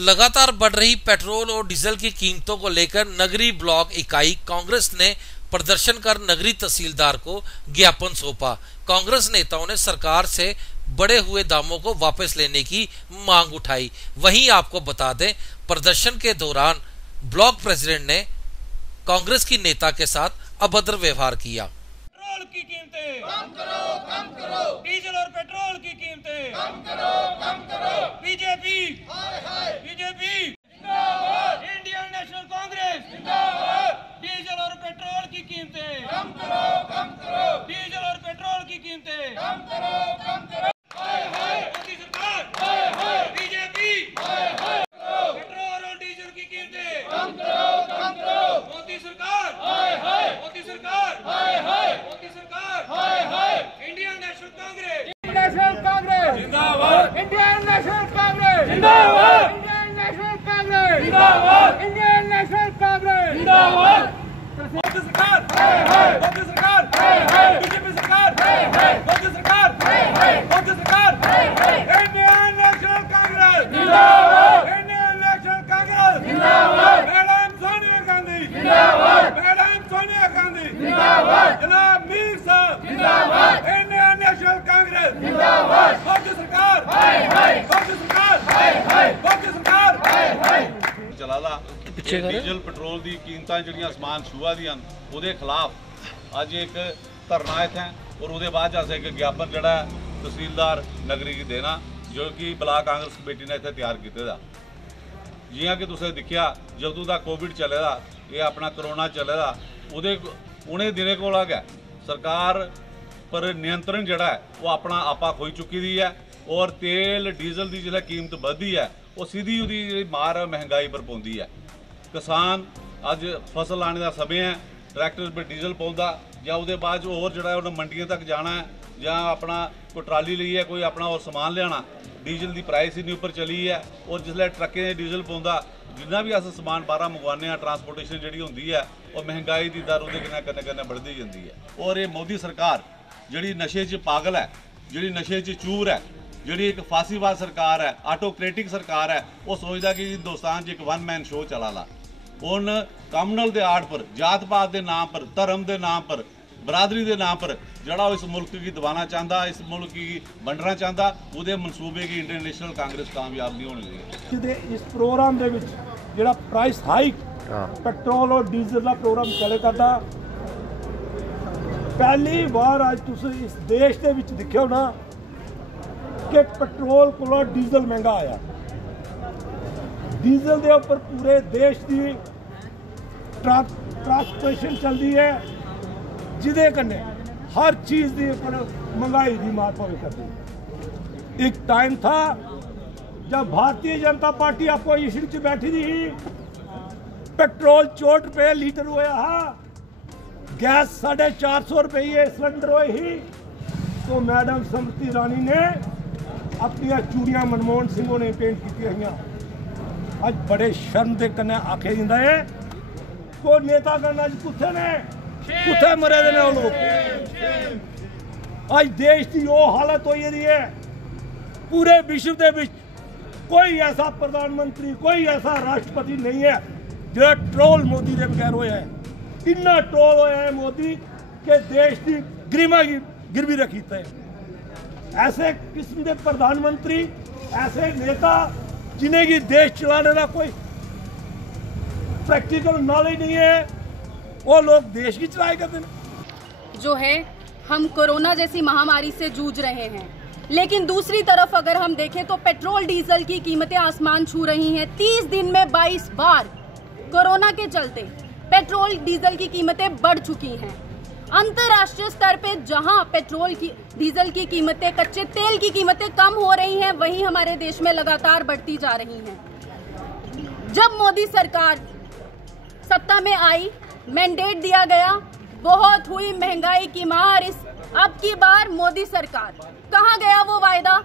लगातार बढ़ रही पेट्रोल और डीजल की कीमतों को लेकर नगरी ब्लॉक इकाई कांग्रेस ने प्रदर्शन कर नगरी तहसीलदार को ज्ञापन सौंपा। कांग्रेस नेताओं ने सरकार से बढ़े हुए दामों को वापस लेने की मांग उठाई। वहीं आपको बता दें, प्रदर्शन के दौरान ब्लॉक प्रेसिडेंट ने कांग्रेस की नेता के साथ अभद्र व्यवहार किया। पेट्रोल की कीमतें कम करो, डीजल और पेट्रोल की कीमतें कम करो। बीजेपी जिंदाबाद, इंडियन नेशनल कांग्रेस जिंदाबाद। डीजल और पेट्रोल की कीमतें कम करो, डीजल और पेट्रोल की कीमतें कम करो। मोदी सरकार, बीजेपी, पेट्रोल और डीजल की कीमतें कम करो। मोदी सरकार, मोदी सरकार, इंडियन नेशनल कांग्रेस जिंदाबाद, इंडियन नेशनल कांग्रेस जिंदाबाद, इंडियन नेशनल कांग्रेस जिंदाबाद, इंडियन नेशनल कांग्रेस जिंदाबाद। मोदी सरकार, मोदी सरकार, बीजेपी सरकार, मोदी सरकार, मोदी सरकार, इंडियन नेशनल कांग्रेस जिंदाबाद, इंडियन नेशनल कांग्रेस जिंदाबाद। मैडम सोनिया गांधी जिंदाबाद, मैडम सोनिया गांधी जिंदाबाद, जनाब मीर साहब जिंदाबाद, इंडियन नेशनल कांग्रेस जिंदाबाद। मोदी सरकार, मोदी सरकार, मोदी सरकार। चलाला डीजल पेट्रोल की कीमतां जिहड़ियां आसमान छूआ दी हन उहदे खिलाफ अज एक धरना इत्थे और उहदे बाद अस एक ज्ञापन जिहड़ा तहसीलदार नगरी गी देना जो कि ब्लाक कांग्रेस कमेटी ने इत्थे तैयार कीते दा। जियां कि तुसें दिक्खिया जदों दा कोविड चले दा ये अपना करोना चले दा उन्हें दिनें कोला गै सरकार पर नियंत्रण जिहड़ा है वो अपना आपा खोई चुकी दी है और तेल डीजल की जिहड़ी कीमत बढ़ी है वो सीधी उहदी मार महंगाई पर पौंदी है। किसान अज फसल लाने का समय है, ट्रैक्टर पर डीजल पाउंदा या उसके बाद होर जिहड़ा उन्हें मंडियों तक जाना है या अपना कोई ट्राली ली है कोई अपना और समान लियाना, डीजल की प्राइस इन्नी उपर चली है और जिसलै ट्रकें डीजल पाउंदा जिन्ना भी अस समान बाहर मंगवाने ट्रांसपोर्टेशन जिहड़ी हुंदी है और महंगाई की दर उहदे कन्नै बढ़दी जांदी है। और ये मोदी सरकार जिहड़ी नशे च पागल है, जिहड़ी नशे च चूर है, जिहड़ी एक फासीवाद सरकार है, ऑटोक्रेटिक सरकार है, वो सोचदा कि हिंदुस्तान च एक वन मैन शो चला ला। उन कम्युनल के आड़ पर, जात पात के नाम पर, धर्म के नाम पर, बरादरी के नाम पर जड़ा इस मुल्क की दबाना चाहता, इस मुल्क की वंडना चाहता, वो मनसूबे की इंडियन नेशनल कांग्रेस कामयाब नहीं होने देगी। इस प्रोग्राम के जिहड़ा प्राइस हाइक पेट्रोल और डीजल का प्रोग्राम चले करता पहली बार अज तुम इस देश के दिखियो ना कि पेट्रोल को डीजल महंगा आया। डीजल के उपर पूरे देश की ट्रांसपोर्टेशन चलती है जिदे कन्ने हर चीज़ की उपर महंगाई की मार पवे करती। एक टाइम था जब भारतीय जनता पार्टी अपोजिशन च बैठी थी, पेट्रोल 64 रुपये लीटर होया हा, गैस 450 रुपये सिलेंडर होए ही, तो मैडम स्मृति ईरानी ने अपनी चूड़ियां मनमोहन सिंह ने पेंट की हुई। अज बड़े शर्म के कन्नै आखे जाता है को नेता करना कुत्थे ने कुत्थे मरे दे ने लोग। अज देश की वो हालत हो रही है, पूरे विश्व के विच कोई ऐसा प्रधानमंत्री कोई ऐसा राष्ट्रपति नहीं है जो ट्रोल मोदी के बगैर होया है। इन्ना ट्रोल होया है मोदी के देश की गरिमा गिरवी रखी है। ऐसे किस्म के प्रधानमंत्री, ऐसे नेता जिन्हें की देश चलाने का कोई प्रैक्टिकल नॉलेज नहीं है, वो लोग देश की चलाई करते हैं। जो है हम कोरोना जैसी महामारी से जूझ रहे हैं, लेकिन दूसरी तरफ अगर हम देखें तो पेट्रोल डीजल की कीमतें आसमान छू रही हैं। 30 दिन में 22 बार कोरोना के चलते पेट्रोल डीजल की कीमतें बढ़ चुकी हैं। अंतर्राष्ट्रीय स्तर पे जहां पेट्रोल की डीजल की कीमतें, कच्चे तेल की कीमतें कम हो रही हैं, वहीं हमारे देश में लगातार बढ़ती जा रही हैं। जब मोदी सरकार सत्ता में आई, मैंडेट दिया गया, बहुत हुई महंगाई की मार। अब की बार मोदी सरकार, कहां गया वो वायदा,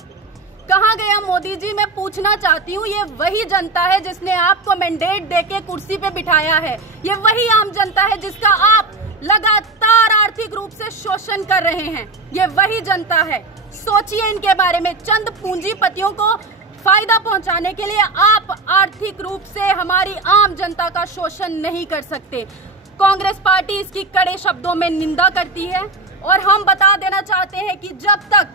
कहां गया मोदी जी? मैं पूछना चाहती हूँ, ये वही जनता है जिसने आपको मैंडेट देके कुर्सी पे बिठाया है, ये वही आम जनता है जिसका आप लगातार आर्थिक रूप से शोषण कर रहे हैं। ये वही जनता है। सोचिए इनके बारे में। चंद पूंजीपतियों को फायदा पहुंचाने के लिए आप आर्थिक रूप से हमारी आम जनता का शोषण नहीं कर सकते। कांग्रेस पार्टी इसकी कड़े शब्दों में निंदा करती है और हम बता देना चाहते हैं कि जब तक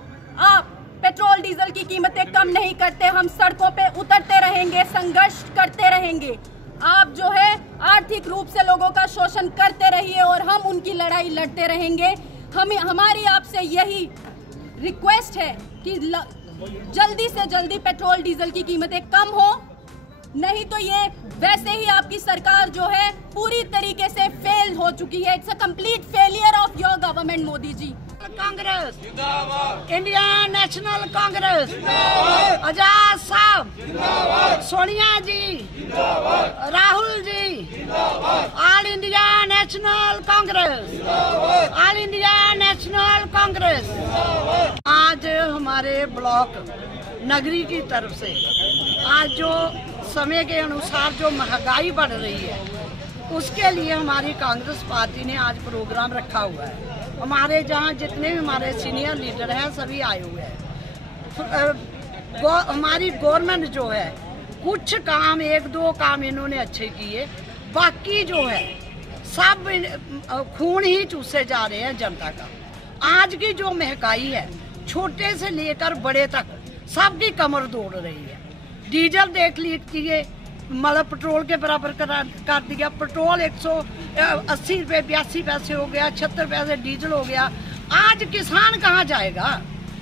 आप पेट्रोल डीजल की कीमतें कम नहीं करते, हम सड़कों पे उतरते रहेंगे, संघर्ष करते रहेंगे। आप जो है आर्थिक रूप से लोगों का शोषण करते रहिए और हम उनकी लड़ाई लड़ते रहेंगे। हमारी आपसे यही रिक्वेस्ट है कि जल्दी से जल्दी पेट्रोल डीजल की कीमतें कम हो, नहीं तो ये वैसे ही आपकी सरकार जो है पूरी तरीके से फेल हो चुकी है। It's a complete failure of your government Modi ji. Congress जिंदाबाद, इंडियन नेशनल कांग्रेस जिंदाबाद, आजाद साहब जिंदाबाद, सोनिया जी जिंदाबाद, राहुल जी जिंदाबाद, ऑल इंडिया नेशनल कांग्रेस जिंदाबाद, ऑल इंडिया नेशनल कांग्रेस जिंदाबाद। आज हमारे ब्लॉक नगरी की तरफ से आज जो समय के अनुसार जो महंगाई बढ़ रही है, उसके लिए हमारी कांग्रेस पार्टी ने आज प्रोग्राम रखा हुआ है। हमारे जहाँ जितने भी हमारे सीनियर लीडर हैं सभी आए हुए हैं। हमारी गवर्नमेंट जो है कुछ काम, एक दो काम इन्होंने अच्छे किए, बाकी जो है सब खून ही चूसे जा रहे हैं जनता का। आज की जो महंगाई है छोटे से लेकर बड़े तक सबकी कमर तोड़ रही है। डीजल देख लीजिए, मतलब पेट्रोल के बराबर कर दिया। पेट्रोल 180 रुपये 82 पैसे हो गया, 76 पैसे डीजल हो गया। आज किसान कहाँ जाएगा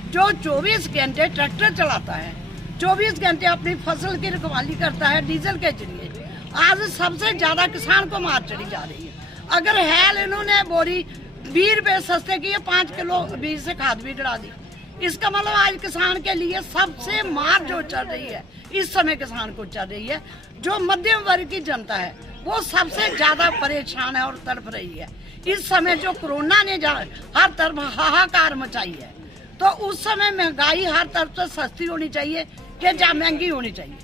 जो 24 घंटे ट्रैक्टर चलाता है, 24 घंटे अपनी फसल की रखवाली करता है डीजल के जरिए। आज सबसे ज्यादा किसान को मार चढ़ी जा रही है। अगर हैल इन्होंने बोरी 20 रुपये सस्ते किए, 5 किलो बीज से खाद भी गिरा दी। इसका मतलब आज किसान के लिए सबसे मार जो चल रही है इस समय किसान को चल रही है। जो मध्यम वर्ग की जनता है वो सबसे ज्यादा परेशान है और तड़प रही है। इस समय जो कोरोना ने हर तरफ हाहाकार मचाई है, तो उस समय महंगाई हर तरफ से सस्ती होनी चाहिए कि जा महंगी होनी चाहिए।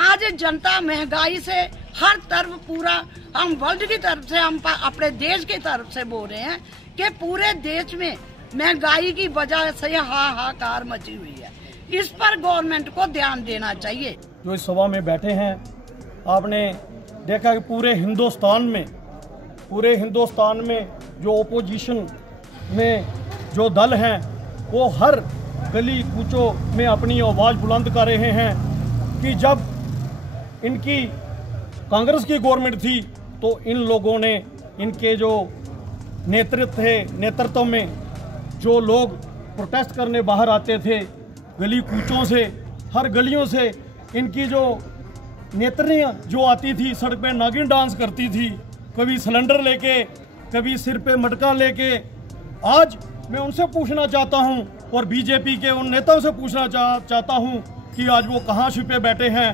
आज जनता महंगाई से हर तरफ पूरा, हम वर्ल्ड की तरफ से, हम अपने देश की तरफ से बोल रहे हैं कि पूरे देश में महंगाई की वजह से हाहाकार मची हुई है। इस पर गवर्नमेंट को ध्यान देना चाहिए। जो इस सभा में बैठे हैं, आपने देखा कि पूरे हिंदुस्तान में जो ओपोजिशन में जो दल हैं वो हर गली कूचों में अपनी आवाज़ बुलंद कर रहे हैं कि जब इनकी कांग्रेस की गवर्नमेंट थी तो इन लोगों ने, इनके जो नेतृत्व में जो लोग प्रोटेस्ट करने बाहर आते थे गली कूचों से, हर गलियों से, इनकी जो नेत्रियाँ जो आती थी सड़क पे नागिन डांस करती थी, कभी सिलेंडर लेके, कभी सिर पे मटका लेके। आज मैं उनसे पूछना चाहता हूं और बीजेपी के उन नेताओं से पूछना चाहता हूं कि आज वो कहाँ छिपे बैठे हैं।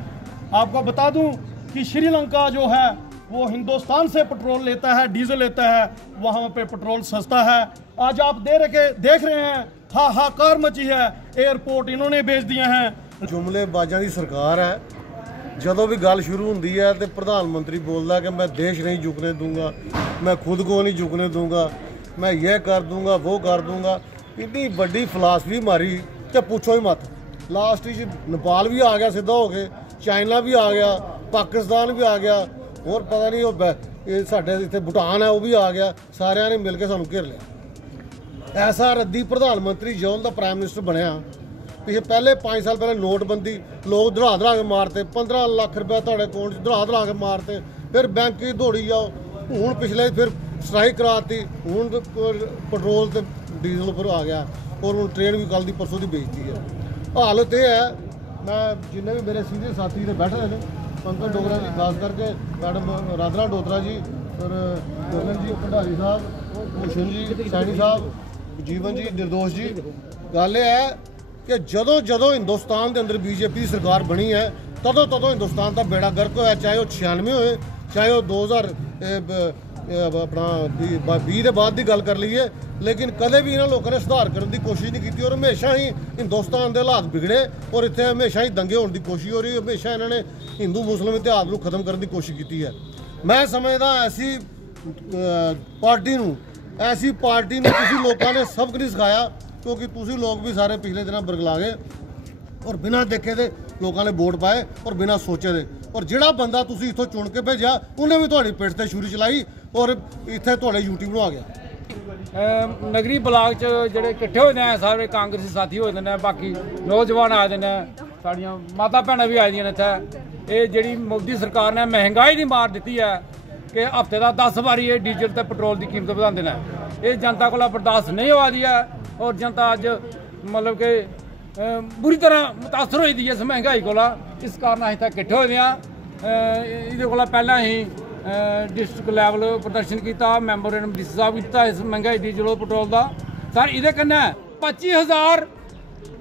आपको बता दूं कि श्रीलंका जो है वो हिंदुस्तान से पेट्रोल लेता है, डीजल लेता है, वहाँ पे पेट्रोल सस्ता है। आज आप देख रहे हैं हाहाकार मची है, एयरपोर्ट इन्होंने भेज दिए हैं। जुमलेबाजां दी सरकार है। ਜਦੋਂ भी गल शुरू होंदी है तो प्रधानमंत्री बोलता कि मैं देश नहीं झुकने दूंगा, मैं खुद को नहीं झुकने दूंगा, मैं ये कर दूंगा, वो कर दूंगा। इतनी बड़ी फिलासफी मारी कि पूछो ही मत। लास्ट नेपाल भी आ गया सीधा हो के, चाइना भी आ गया, पाकिस्तान भी आ गया, और पता नहीं साढ़े इतने भूटान है वो भी आ गया। सारे ने मिल के सानू घेर लिया। ऐसा रद्दी प्रधानमंत्री जो का प्राइम मिनिस्टर बनया। पिछले पहले 5 साल पहले नोटबंदी, लोग धड़ा के मारते, 15 लाख रुपया थोड़े अकाउंट धड़ा के मारते, फिर बैंक की दौड़ी जाओ। हूँ पिछले फिर स्ट्राइक कराती, हूँ पेट्रोल तो डीजल पर आ गया, और हूँ ट्रेन भी कल की परसों की बेचती है। हालत ये है, मैं जिन्हें भी मेरे सीनियर साथी ने बैठे हैं, पंकज डोगरा जी, खास करके मैडम राधना डोगरा जी और गगन जी भंडारी साहब, भूषण जी, सैनी साहब, जीवन जी, निर्दोष जी। गल है कि ਜਦੋਂ हिंदुस्तान के अंदर बीजेपी की सरकार बनी है तदों हिंदुस्तान का बेड़ा गर्क होया, चाहे वो 96 होए, चाहे वो 2000 अपना 20 के बाद की गल कर लीए। लेकिन कदे भी इन्होंने लोगों ने सुधार करने की कोशिश नहीं की, और हमेशा ही हिंदुस्तान के हालात बिगड़े और इतने हमेशा ही दंगे होने की कोशिश हो रही है। हमेशा इन्होंने हिंदू मुस्लिम इतिहास को खत्म करने की कोशिश की है। मैं समझदा ऐसी पार्टी ने किसी लोगों ने सबक नहीं सिखाया, क्योंकि तुसी लोग भी सारे पिछले दिन बरगला गए और बिना देखे दे ਲੋਕਾਂ ਨੇ ਵੋਟ ਪਾਏ ਔਰ ਬਿਨਾਂ ਸੋਚੇ ਦੇ। ਔਰ ਜਿਹੜਾ ਬੰਦਾ ਤੁਸੀਂ ਇੱਥੋਂ ਚੁਣ ਕੇ ਭੇਜਿਆ ਉਹਨੇ ਵੀ ਤੁਹਾਡੀ ਪਿੱਠ ਤੇ ਛੁਰੀ ਚਲਾਈ ਔਰ ਇੱਥੇ ਤੁਹਾਡੇ ਯੂਟੀ ਬਣਾ ਗਿਆ। ਨਗਰੀ ਬਲਾਕ 'ਚ ਜਿਹੜੇ ਇਕੱਠੇ ਹੋਏ ਨੇ ਸਾਰੇ ਕਾਂਗਰਸੀ ਸਾਥੀ ਹੋਏ ਨੇ, ਬਾਕੀ ਨੌਜਵਾਨ ਆਏ ਦੇ ਨੇ, ਸਾਡੀਆਂ ਮਾਤਾ ਭੈਣਾਂ ਵੀ ਆਈ ਦੀਆਂ ਨੇ ਇੱਥੇ। ਇਹ ਜਿਹੜੀ ਮੋਦੀ ਸਰਕਾਰ ਨੇ ਮਹਿੰਗਾਈ ਦੀ ਮਾਰ ਦਿੱਤੀ ਹੈ ਕਿ ਹਫ਼ਤੇ ਦਾ 10 ਵਾਰੀ ਇਹ ਡੀਜ਼ਲ ਤੇ ਪੈਟਰੋਲ ਦੀ ਕੀਮਤ ਵਧਾਉਂਦੇ ਨੇ। ਇਹ ਜਨਤਾ ਕੋਲ ਬਰਦਾਸ਼ਤ ਨਹੀਂ ਹੋ ਰਹੀ ਹੈ ਔਰ ਜਨਤਾ ਅੱਜ मतलब कि बुरी तरह मुतासर होई दी इस महंगाई को। इस कारण अं तक इकट्ठे होए हैं। ये को पहला ही डिस्ट्रिक्ट लैवल प्रदर्शन किया, मैंबर डी सी साहब किया इस महंगाई डीजल और पेट्रोल का। सर ये कन्नै 25,000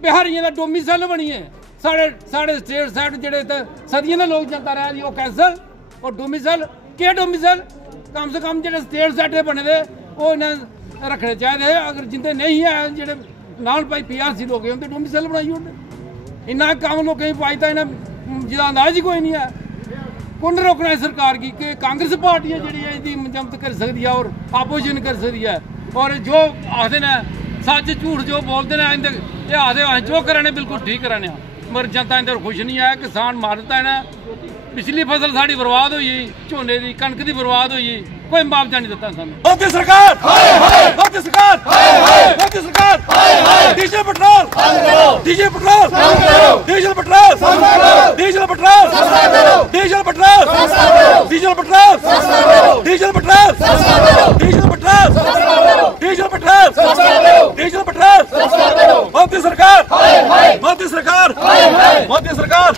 बिहारियों का डोमिसाइल बनी है। साढ़े स्टेट साइड जेडे सदियों के लोग जनता रह दी कैंसल और डोमिसाइल के डोमिसाइल कम से कम जो स्टेट साइड बने दे वो इन्हें रखने चाहिए। अगर जिंदे नहीं है जो नाल भाई PRC लोग उनके डोमिसाइल बनाई होंगे। इन्ना काम लोगों पाई था इन्हें जिदा अंदाज ही कोई नहीं है। कुन रोकना है सरकार की कि कांग्रेस पार्टी है जी इसकी मजम्मत कर सकती है और आपोजिशन कर सकती है। और जो आखते हैं सच झूठ जो बोलते हैं ये आखते जो कराने बिल्कुल ठीक कराने, मगर जनता इंदर खुश नहीं है। किसान मारता है, पिछली फसल साड़ी बर्बाद हुई, झोने की कणक की बर्बाद हुई, कोई मुआवजा नहीं दिता सानू। मोदी सरकार, मोदी सरकार, मोदी सरकार, diesel petrol, diesel petrol, diesel petrol, diesel petrol, diesel petrol, diesel petrol, diesel petrol, diesel petrol, diesel petrol, diesel petrol. Modi सरकार, मोदी सरकार, मोदी सरकार,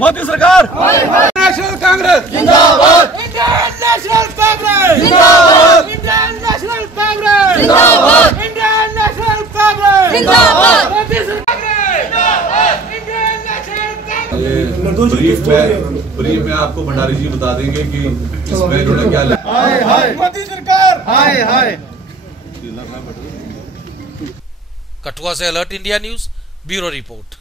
मोदी सरकार। नेशनल कांग्रेस जिंदाबाद, इंडियन नेशनल कांग्रेस जिंदाबाद, इंडियन नेशनल कांग्रेस जिंदाबाद, इंडियन नेशनल कांग्रेस जिंदाबाद, मोदी सरकार जिंदाबाद, इंडियन नेशनल कांग्रेस। ब्रीफ में आपको भंडारी जी बता देंगे कि इसमें इन्होंने क्या हाय हाय मोदी सरकार, हाय हाय। कठुआ से alert India news bureau report.